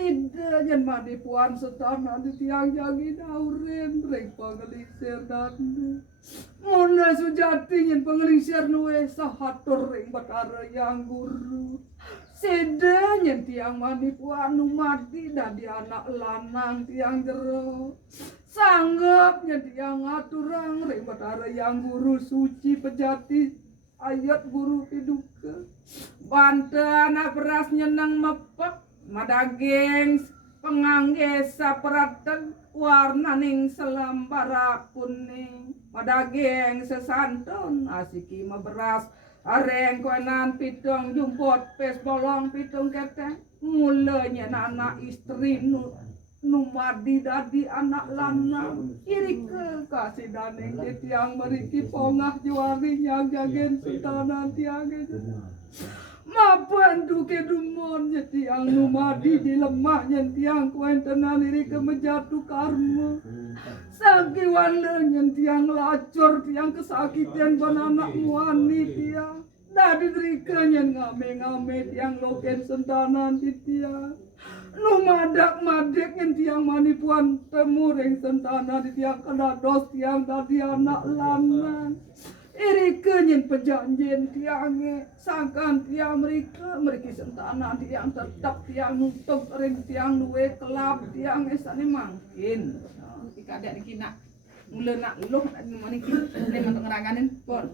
Sida yen manipuan setana di tiang jangi dauren reng pangelisir dande. Mona sujati yen pangelisir nuwe sahatur ring batara yang guru. Sida yen tiang manipuan numadi dadi anak lanang tiang jero. Sanggap yen tiang ngaturang ring batara yang guru suci pejati ayat guru piduka. Banten beras nyenang mepek madaging pengangge saperatan warnaning selambara kuning madaging sesantun asiki beras areng koenan pitung jumpot pes bolong pitung keteng mulanya anak istri numadi dadi anak lanang iri ke kasih daning tiang meriki pongah juari yang jagen setanan tiang mapan duke dumon tiang numadi di lemah tiang kuentenan iri ke mejatu karma sagi wanda tiang lacur tiang kesakitan bananak muani tiang dadi drika ngame-ngame tiang loken sentanan di tiang numadak madek tiang manipuan temuring sentana di tiang kedados tiang dadi anak lanang iri kenyin pejanjen tiange sangkan tiang mereka sentana tiang tetap tiang nutup ring tiang duwe kelap tiang esane mangkin jika ada dikina mula nak luh manikin dia mantuk ngeraganin pon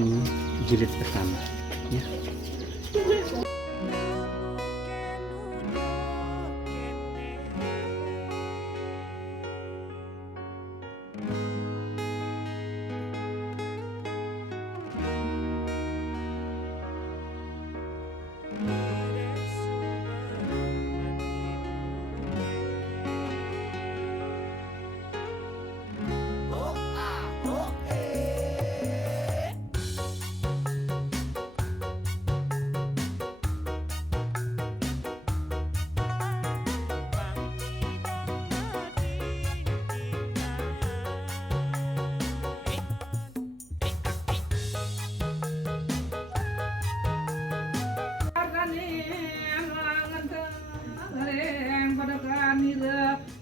ini jilid pertama ya.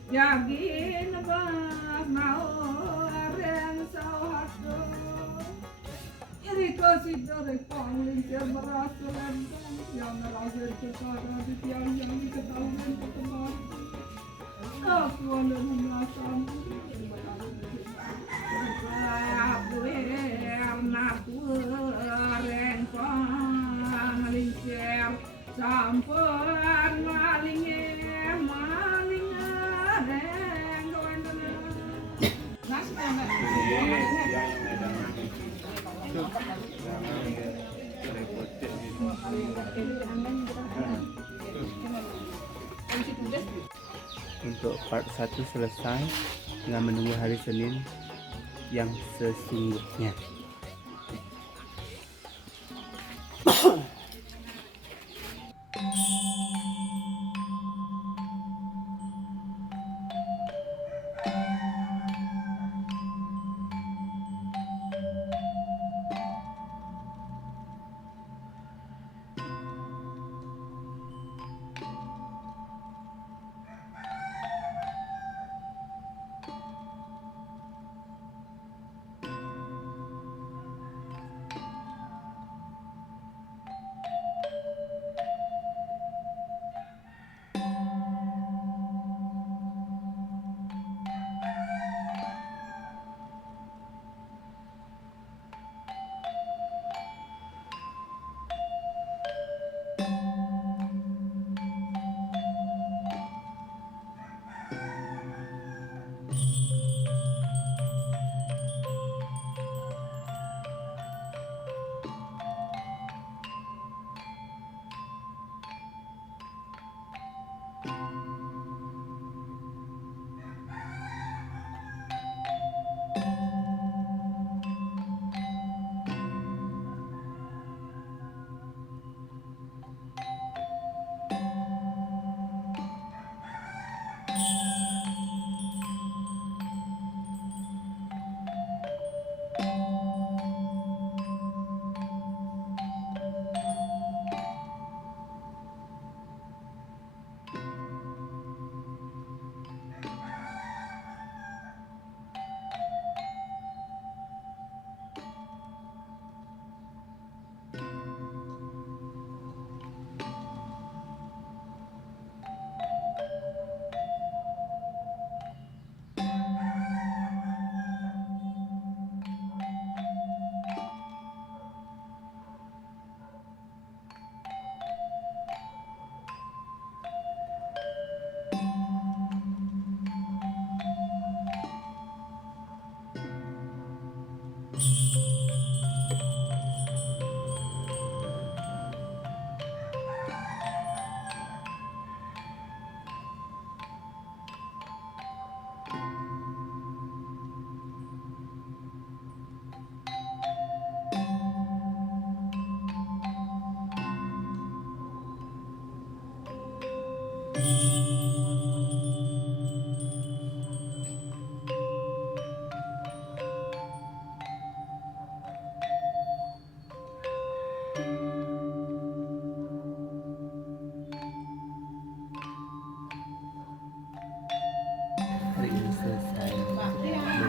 Yagin bas mau areng sawado iri kasidare panglinger merasulan yang nalazir kesara di tiang yang diketahui pertemuan kakuan dan melasan areng panglinger sampun malingnya untuk part 1 selesai, tinggal menunggu hari Senin yang sesungguhnya.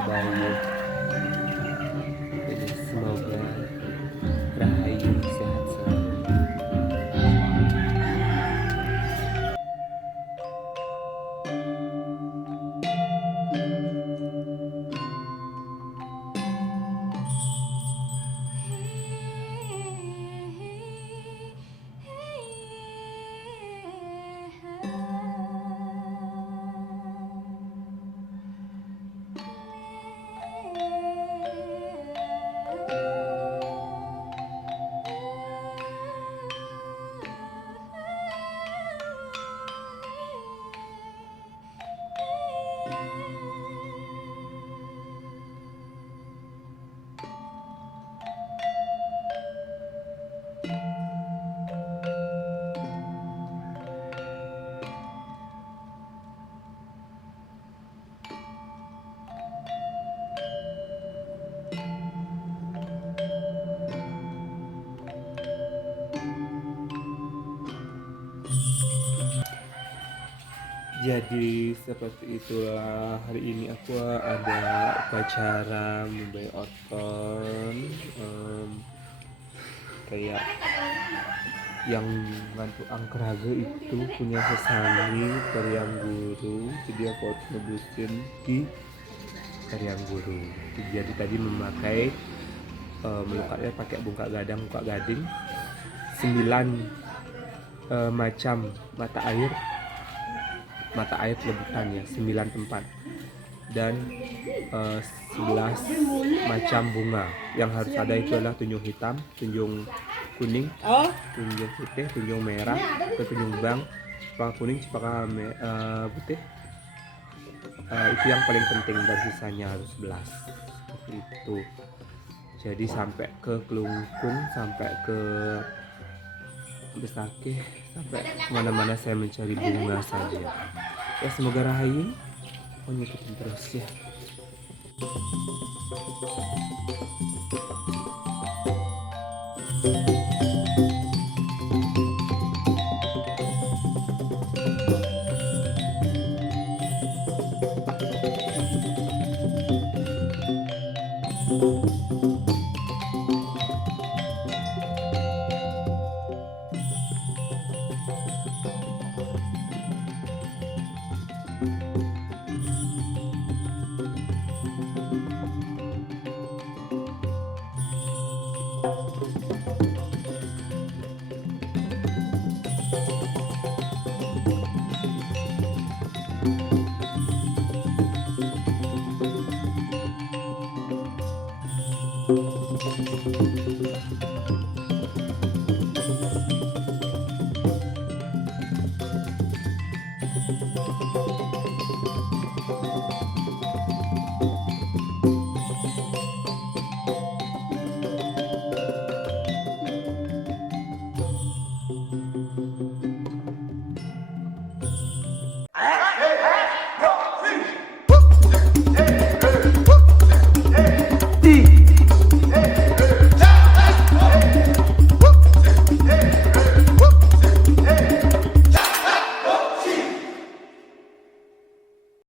baik. Jadi semoga Rahayu sehat selalu. Jadi seperti itulah, hari ini aku ada upacara membayar orton, kayak yang ngantuk angkeraga itu punya sesami Karyang Guru, jadi aku harus nebusin di Karyang Guru. Jadi tadi memakai melukatnya pakai bungkak gading 9 macam mata air lebutan ya, 9 tempat, dan 11 macam bunga. Yang harus ada itu adalah tunjung hitam, tunjung kuning, tunjung putih, tunjung merah, tunjung bang, cempaka kuning, cempaka putih. Itu yang paling penting, dan sisanya harus 11 seperti itu. Jadi sampai ke kelungkung, sampai ke Besakeh, sampai kemana-mana saya mencari bunga saja. Ya semoga Rahayu ngikutin terus ya.